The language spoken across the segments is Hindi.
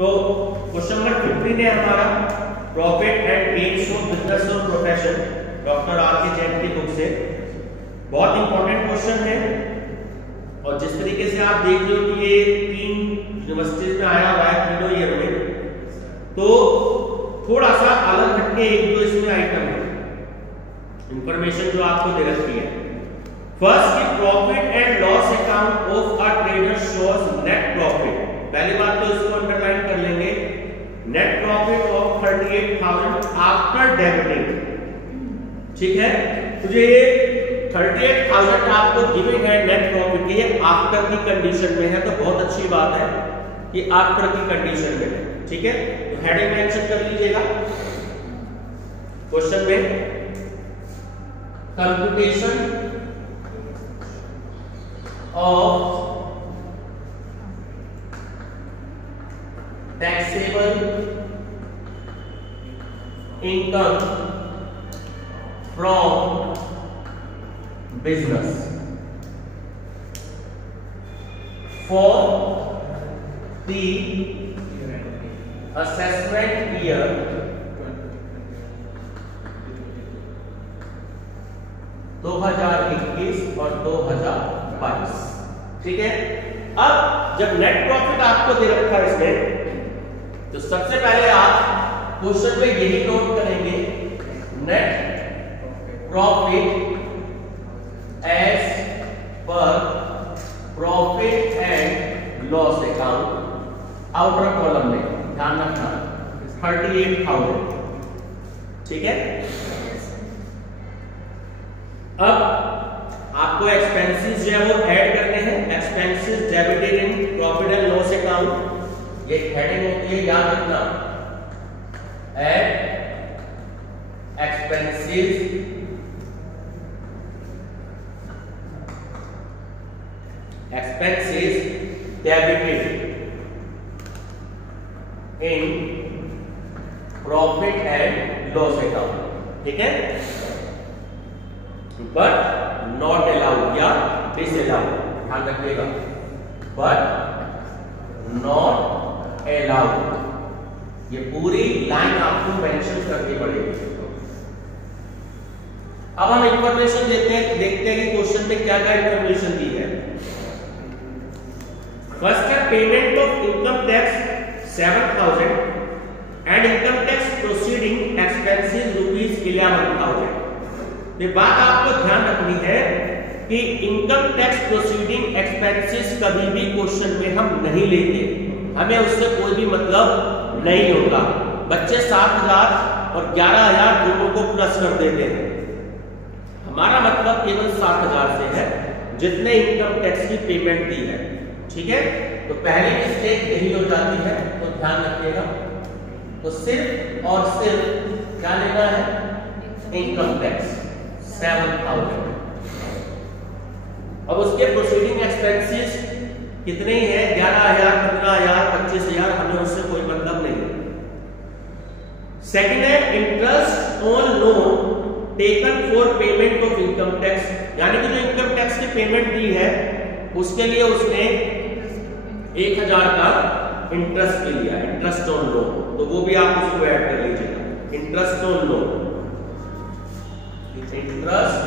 तो क्वेश्चन नंबर 15 है हमारा profit and gains of business और प्रोफेशन, डॉक्टर आर के जैन की बुक से। बहुत इंपॉर्टेंट क्वेश्चन है और जिस तरीके से आप देख रहे हो कि ये 3 यूनिवर्सिटीज में आया हुआ है तीनों ईयर में, तो थोड़ा सा अलग हटके एक दो इसमें आइटम है, इंफॉर्मेशन जो आपको दे रखी है। फर्स्ट की profit and loss account of a trader shows net profit. पहली बात तो इसको अंडरलाइन कर लेंगे, net profit of 38,000 after debiting. ठीक है, तो ये 38,000 आपको गिवन है नेट प्रॉफिट, ये आफ्टर की कंडीशन में है, तो बहुत अच्छी बात है कि आफ्टर की कंडीशन में है। ठीक है, तो हेडिंग मेंशन कर लीजिएगा क्वेश्चन में, computation of taxable income from business for the assessment year 2021 और 2022। ठीक है, अब जब नेट प्रॉफिट आपको दे रखा है इसमें, तो सबसे पहले आप क्वेश्चन में यही नोट करेंगे, net profit as per profit and loss account outer column में, ध्यान रखना 38,000। ठीक है, अब आपको एक्सपेंसेस जो है वो ऐड करने हैं, expenses debited in profit and loss account, ये हेडिंग होती है, याद रखना, add expenses debited in profit and loss account. ठीक है, बट नॉट अलाउड या डिसअलाउड, ध्यान रखिएगा, बट नॉट अलाउड, ये पूरी लाइन आपको मेंशन करनी पड़ेगी। अब हम इंफॉर्मेशन देखते हैं कि क्वेश्चन में क्या क्या इंफॉर्मेशन दी है। फर्स्ट है payment of income tax 7,000 and income tax proceeding expenses ₹11,000। ये बात आपको ध्यान रखनी है कि इनकम टैक्स प्रोसीडिंग एक्सपेंसेस कभी भी क्वेश्चन में हम नहीं लेंगे, हमें उससे कोई भी मतलब नहीं होगा। बच्चे 7,000 और 11,000 दोनों को प्लस कर देते हैं, हमारा मतलब केवल 7,000 से है जितने इनकम टैक्स की पेमेंट दी है। ठीक है, तो पहली मिस्टेक यही हो जाती है, तो ध्यान रखिएगा, तो सिर्फ और सिर्फ क्या लेना है, इनकम टैक्स 7,000। अब उसके प्रोसीडिंग एक्सपेंसेस कितने ही हैं, 11,000, 15,000, 25,000, हमें उससे कोई मतलब नहीं। सेकंड है interest on loan taken for payment of income tax, यानी कि जो इनकम टैक्स की पेमेंट दी है उसके लिए उसने 1,000 का इंटरेस्ट ले लिया, इंटरेस्ट ऑन लोन, तो वो भी आप उसको ऐड कर लीजिएगा, interest on loan, interest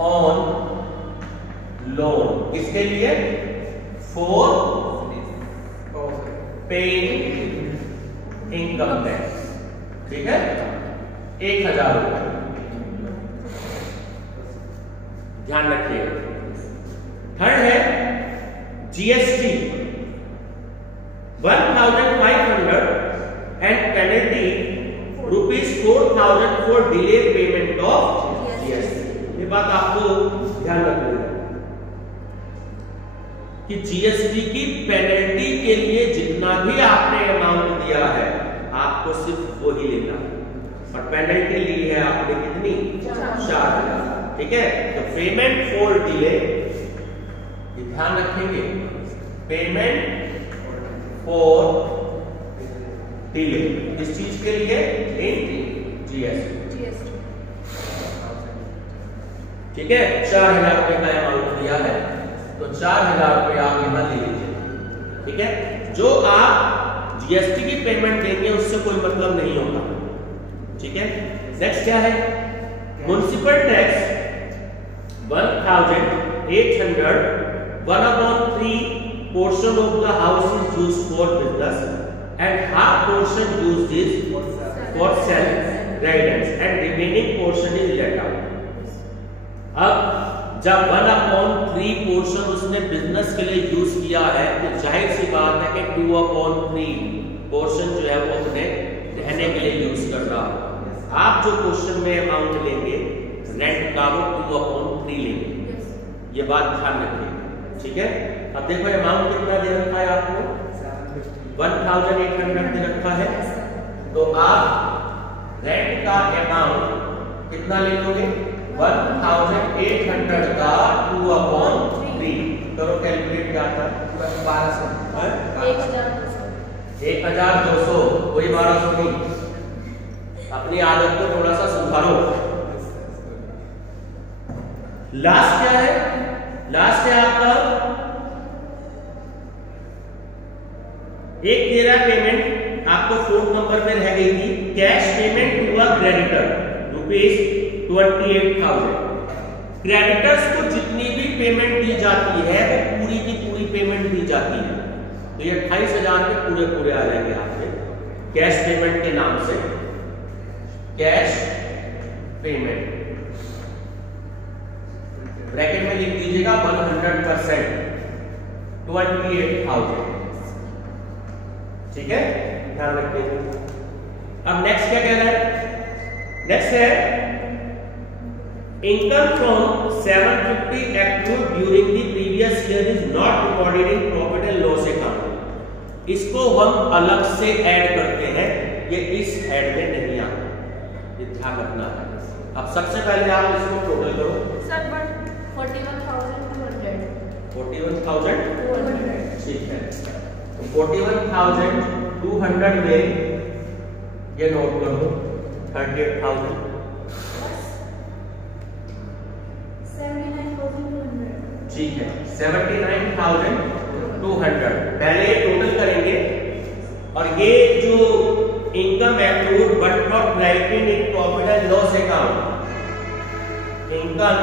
on loan, इसके लिए फॉर पेइंग इनकम टैक्स। ठीक है, 1,000 रुपए, ध्यान रखिएगा। थर्ड है GST 1,500 and penalty ₹4,000 for delay payment of GST. ये बात आपको ध्यान रखनी है कि जीएसटी की पेनल्टी के लिए जितना भी आपने अमाउंट दिया है आपको सिर्फ वो ही लेना है, और पेनल्टी ली है आपने कितनी, 4,000। ठीक है, तो पेमेंट फॉर डिले, ध्यान रखेंगे, पेमेंट फॉर डिले, इस चीज के लिए इन जीएसटी। ठीक है, 4,000 रुपए का अमाउंट दिया है, तो 4,000 रुपए आप यहां ले लीजिए। ठीक है, जो आप जीएसटी की पेमेंट देंगे उससे कोई मतलब नहीं होगा, ठीक है। नेक्स्ट क्या है, municipal tax 1800 1/3 portion of the house is used for business and half portion used is for self residence and remaining portion is let out। अब जब 1/3 पोर्शन उसने बिजनेस के लिए यूज किया है तो जाहिर सी बात है कि 2/3 पोर्शन जो है वो अपने रहने के लिए यूज कर रहा है। आप जो क्वेश्चन में अमाउंट लेंगे रेंट का वो 2/3 लेंगे, ये बात ध्यान रखिए, ठीक है। अब देखो अमाउंट कितना दे रखा है आपको, 1800 दे रखा है, तो आप रेंट का अमाउंट कितना ले लोगे, 1800 का 2/3 करो, कैलकुलेट क्या था, 1200 कोई 1200 नहीं, अपनी आदत को थोड़ा सा सुधारो। लास्ट क्या है, लास्ट है आपका एक तेरा पेमेंट आपको 4th नंबर में रह गई थी, cash payment to a creditor ₹28,000। Creditors को जितनी भी पेमेंट दी जाती है वो पूरी की पूरी पेमेंट दी जाती है, तो ये 28,000 के पूरे पूरे आ जाएंगे आपके कैश पेमेंट के नाम से। कैश पेमेंट ब्रैकेट में लिख दीजिएगा 100% 28,000, ठीक है, ध्यान रखिए। अब नेक्स्ट क्या कह रहा है, नेक्स्ट है income from 750 accrued during the previous year is not recorded in profit and loss account। इसको हम अलग से ऐड करते हैं, ये इस हेड में नहीं आता, ये ध्यान रखना है। अब सबसे पहले आप इसको टोटल करो सर, बट 41,200 ठीक है, तो 41,200 में ये नोट करो 38,000, 79,200 ठीक है, 79,200 पहले टोटल करेंगे। और ये जो income accrued but not credited in profit and loss account, income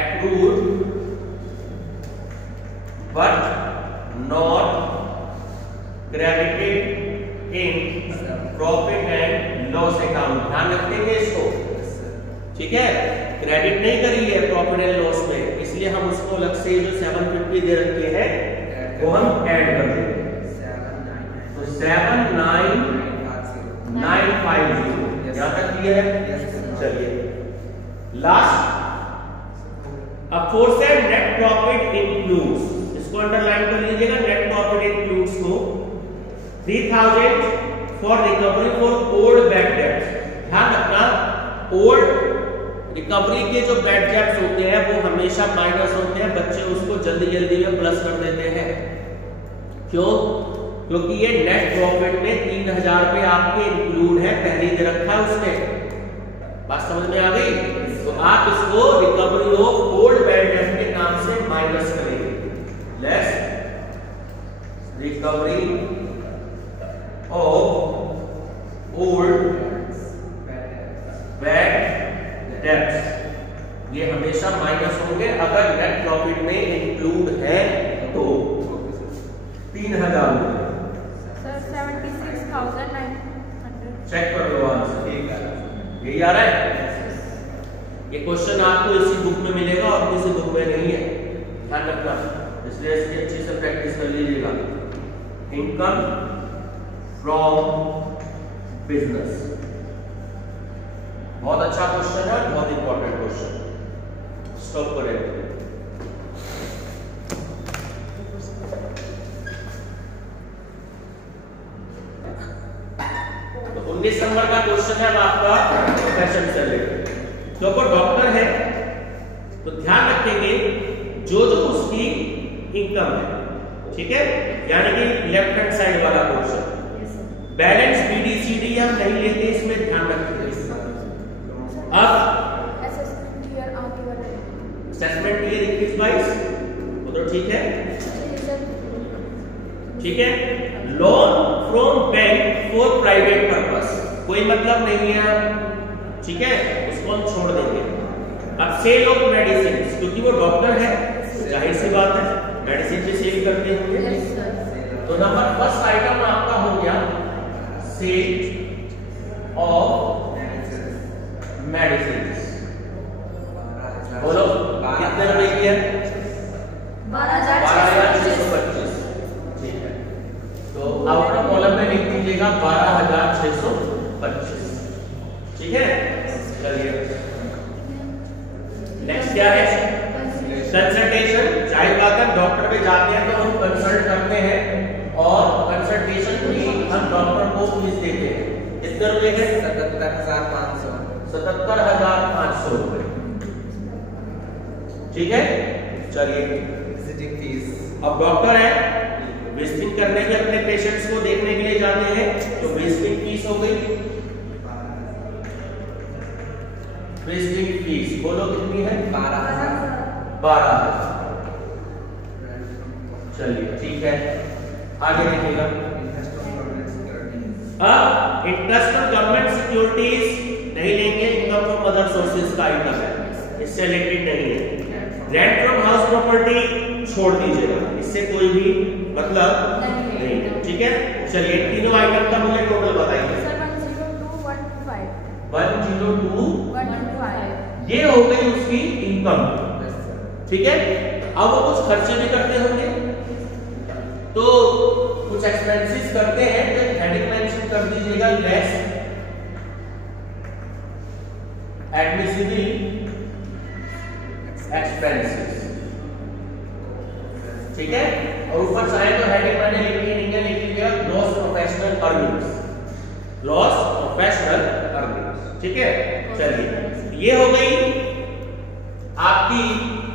accrued but not credited in profit and loss account, ध्यान रखेंगे इसको, ठीक है। क्रेडिट नहीं करी है प्रॉफिट एंड लॉस में, इसलिए हम उसको अलग से जो 750 दे रखे हैं वो हम ऐड कर देंगे, तो 79,950 यहां तक क्लियर है। चलिए लास्ट, अब फोर्थ है नेट प्रॉफिट इंक्लूड्स, इसको अंडरलाइन कर लीजिएगा, नेट प्रॉफिट इंक्लूड्स को 3,000 for recovery for old bad debts. ध्यान रखना ओल्ड रिकवरी के जो बैड डेट्स होते हैं वो हमेशा माइनस होते हैं, बच्चे उसको जल्दी जल्दी में प्लस कर देते हैं, क्यों, क्योंकि ये नेट प्रॉफिट में 3,000 रुपए आपके इंक्लूड है, पहले दे रखा है उसने, बात समझ में आ गई। तो आप इसको recovery of old bad debt के नाम से माइनस करेंगे, less recovery of old bad debts, ये हमेशा माइनस होंगे अगर नेट प्रॉफिट में इंक्लूड है तो। 3,000 सर 76,900 चेक कर लो आंसर, ठीक है, यही आ रहा है। ये क्वेश्चन आपको इसी बुक में मिलेगा और किसी बुक में नहीं है, ध्यान रखना, इसलिए इसकी अच्छी से प्रैक्टिस कर लीजिएगा। इनकम फ्रॉम बिजनेस, बहुत अच्छा क्वेश्चन है, बहुत इंपॉर्टेंट क्वेश्चन। स्टॉप करें, तो 19 नंबर का क्वेश्चन है आपका प्रोफेशन से रिलेटेड। जो कोई डॉक्टर है तो ध्यान रखेंगे जो जो उसकी इनकम है, ठीक है, यानी कि लेफ्ट हैंड साइड वाला क्वेश्चन। बैलेंस बीडीसीडी हम नहीं लेते, इसमें ध्यान रखेंगे। अब असेसमेंट ईयर 21-22 वो तो ठीक है, ठीक है। Loan from bank for private purpose, कोई मतलब नहीं है, ठीक है, उसको हम छोड़ देंगे। अब सेल ऑफ मेडिसिन, क्योंकि वो डॉक्टर है, जाहिर सी बात है मेडिसिन भी सेल करते होंगे। तो नंबर फर्स्ट आइटम आपका हो गया सेल ऑफ मेडिसिन। बोलो कितने रुपए की है? 12,625। ठीक है, तो आप अपना कॉलम में लिख दीजिएगा 12,625। ठीक है, चलिए नेक्स्ट क्या है? कंसल्टेशन। जाहिर बात है डॉक्टर पे जाते हैं तो हम कंसल्ट करते हैं और कंसल्टेशन की हम डॉक्टर को फीस देते हैं। कितने रुपए है? 77,500। 77,500 रुपए। ठीक है, चलिए विजिटिंग फीस। अब डॉक्टर है, विजिटिंग करने के अपने पेशेंट्स को देखने के लिए जाते हैं, तो विजिटिंग फीस हो गई। विजिटिंग फीस बोलो कितनी है? 12,000। चलिए ठीक है, आगे देखिएगा। अब इंटरेस्ट ऑन गवर्नमेंट सिक्योरिटीज नहीं लेंगे, इनकम फ्रॉम अदर सोर्सेज का आइटम है, इससे रिलेटेड नहीं है। रेंट फ्रॉम हाउस प्रॉपर्टी छोड़ दीजिएगा, इससे कोई भी मतलब नहीं। ठीक है, चलिए तीनों आइटम का मुझे टोटल बताइए। 102,125 ये हो गई उसकी इनकम। ठीक है, अब वो कुछ खर्चे भी करते होंगे, तो कुछ एक्सपेंसेस करते हैं, तो हेडिंग मेंशन कर दीजिएगा लेस एडमिसिबल एक्सपेंसेस। ठीक है, और ऊपर चाहे तो हेडिंग मैंने लिखी नहीं है, लिख लीजिएगा gross professional earnings. Gross professional earnings. ठीक है, चलिए ये हो गई आपकी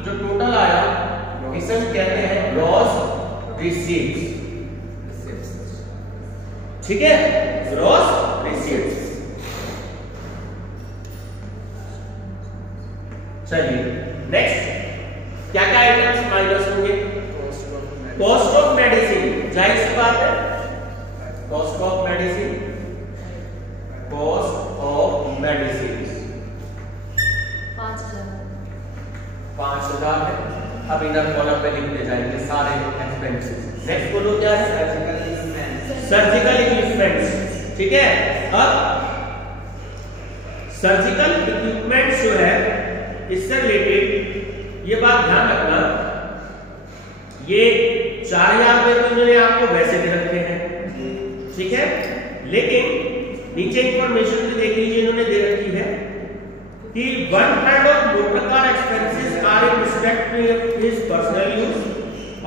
जो टोटल आया, इसे कहते हैं ग्रॉस रिसीट्स। ठीक है, ग्रॉस रिसीट्स। चलिए नेक्स्ट क्या क्या आइटम्स माइनस होंगे? कॉस्ट ऑफ मेडिसिन, जाहिर सी बात है cost of medicine, cost of medicine 5,000 है। अब इधर कॉलम पे लिखते जाएंगे सारे एक्सपेंसेस। नेक्स्ट बोलो क्या है? Surgical equipments. ठीक है, अब सर्जिकल इक्विपमेंट्स जो है इससे रिलेटेड ये बात ध्यान रखना, ये 4,000 रुपए तो इन्होंने आपको वैसे दे रखे हैं। ठीक है, लेकिन नीचे इंफॉर्मेशन भी देख लीजिए, इन्होंने दे रखी है कि 1/3 of motor car expenses are in respect to his personal use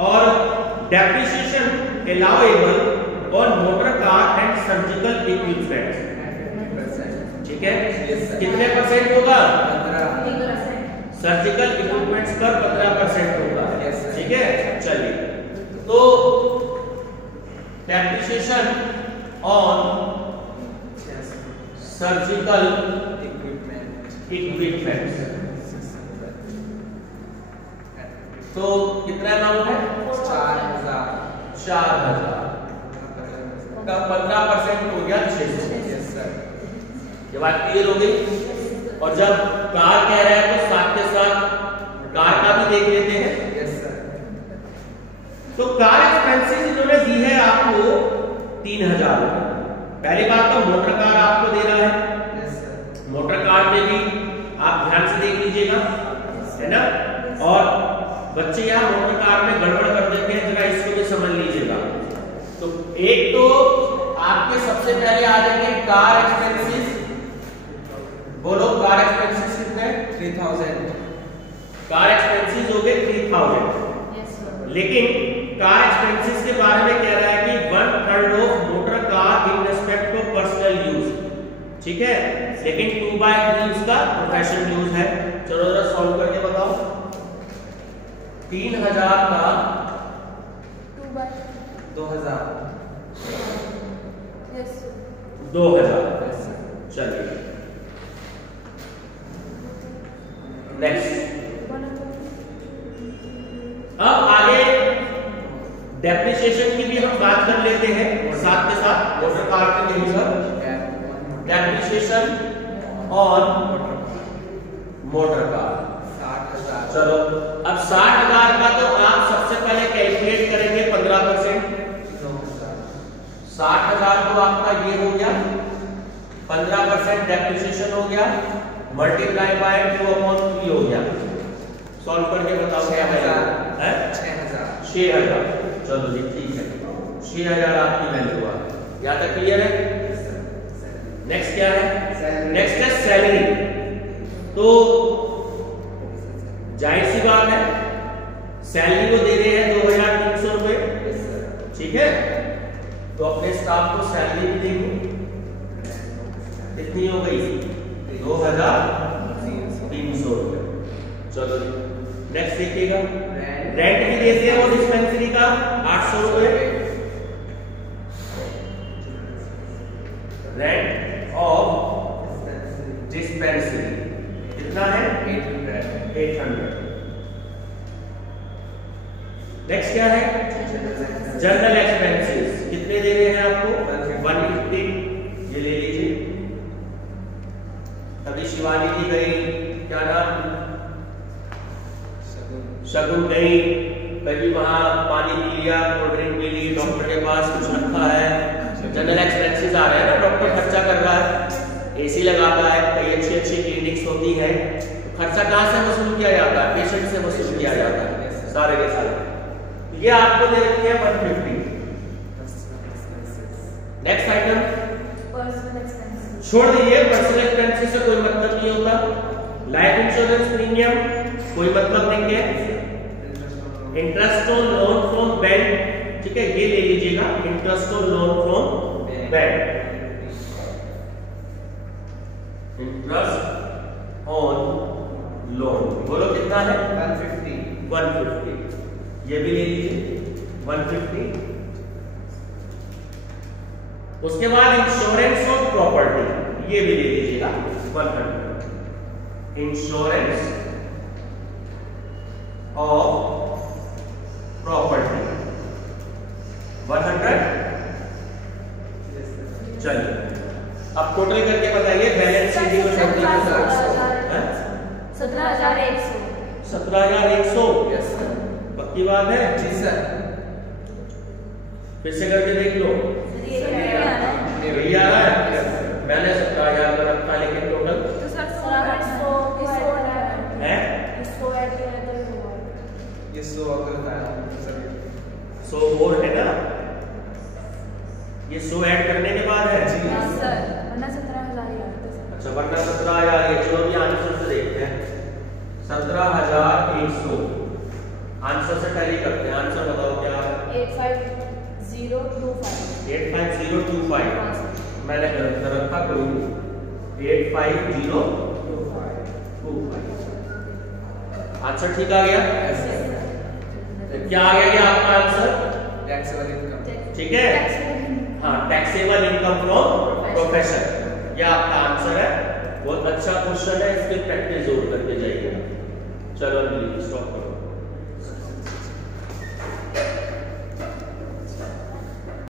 और depreciation allowable on motor car and surgical equipments. ठीक है, कितने परसेंट होगा? 15%। सर्जिकल इक्विपमेंट्स पर 15% होगा। ठीक है, चलिए तो डेप्रिसिएशन ऑन सर्जिकल इक्विपमेंट्स तो कितना अमाउंट है? 4,000 का 15% हो गया 600। ये बात क्लियर हो गई। और जब कार कह रहा है तो साथ के साथ कार का भी देख लेते हैं। तो कार एक्सपेंसेस इन्होंने दी है आपको 3,000 रुपए। पहली बात तो मोटर कार आपको दे रहा है, मोटर कार में भी आप ध्यान से देख लीजिएगा, है ना। और बच्चे यहाँ मोटर कार में गड़बड़ कर देते हैं, जरा इसको भी समझ लीजिएगा। तो एक तो आपके सबसे पहले आ जाएंगे कार एक्सपेंसेस। बोलो कार एक्सपेंसेस कितने? 3,000। कार एक्सपेंसेस हो गए 3,000। लेकिन कार एक्सपेंसेस के बारे में कह रहा है कि 1/3 of motor car in respect of personal use. ठीक है, लेकिन 2/3 उसका प्रोफेशनल यूज है। चलो जरा सॉल्व करके बताओ। 3,000 का 2,000 2,000। चलिए नेक्स्ट। अब आगे डेप्रिसिएशन की भी हम बात कर लेते हैं साथ के साथ। मोटर कार के लिए sir depreciation on motor car 60,000। चलो अब 60,000 का तो आप सबसे पहले कैलकुलेट करेंगे 15%। 60,000 तो आपका ये हो गया, 15% डेप्रिसिएशन हो गया, मल्टीप्लाई बाय 2/3 हो गया। सॉल्व करके बताओ क्या है? 6,000। चलो जी ठीक है, 6,000 आपकी वैल्यू आ गई। यहाँ तक क्लियर है? नेक्स्ट क्या है? नेक्स्ट है सैलरी। तो जाहिर सी बात है सैलरी को दे रहे हैं 2,300 रुपए, ठीक है? तो अपने स्टाफ को सैलरी भी देंगे, कितनी हो गई? 2,300 रुपए। चलो नेक्स्ट देखिएगा, रेंट भी देते हैं वो डिस्पेंसरी का 800 रुपए। रेंट ऑफ डिस्पेंसरी कितना है? 800। नेक्स्ट क्या है? जनरल एक्सपेंसेस कितने दे रहे हैं आपको? 150। ये ले लीजिए। अभी शिवानी जी गई, क्या नाम, शगुन गई, कभी वहां पानी पी लिया, कोल्ड ड्रिंक पी ली, डॉक्टर के पास कुछ रखा है, जनरल एक्सपेंसेस आ रहे हैं ना, डॉक्टर खर्चा कर रहा है, एसी लगाता है, कई अच्छी अच्छी क्लिनिक्स होती है, तो खर्चा कहाँ से वसूल किया जाता है? पेशेंट से वसूल किया जाता है सारे के सारे। ये आपको दे रखी है 150। Next item personal expenses. छोड़ दीजिए, पर्सनल एक्सपेंसेस से कोई मतलब नहीं होता। लाइफ इंश्योरेंस प्रीमियम कोई मतलब नहीं है। Interest on loan from bank, ठीक है, ये ले लीजिएगा, interest on loan from bank. Interest on loan बोलो कितना है? 150। ये भी ले लीजिए 150। उसके बाद इंश्योरेंस ऑफ प्रॉपर्टी, ये भी ले लीजिएगा 100। Insurance of property 100। चलिए अब टोटल करके बताइए बैलेंस शीट में 17,100। पक्की बात है? जी सर। फिर से करके देख लो, यही आ रहा है। मैंने 17,000 का रखा, लेकिन टोटल तो सर 100 और है ना, ये 100 ऐड करने के बाद है। सर वरना 17,000। अच्छा वरना 17,000। ये चलो भी आंसर से देखते हैं। 17,100 आंसर से टैली करते हैं। आंसर बताओ क्या है? 85025। 85025। मैंने गलत कर रखा, कोई 85025। आंसर ठीक आ गया? क्या आ गया? आपका आंसर टैक्सेबल इनकम, ठीक है? हाँ, टैक्सेबल इनकम फ्रॉम प्रोफेशन, ये आपका आंसर है। बहुत अच्छा क्वेश्चन है, इसकी प्रैक्टिस जरूर करके जाइएगा। चलो स्टॉप करो।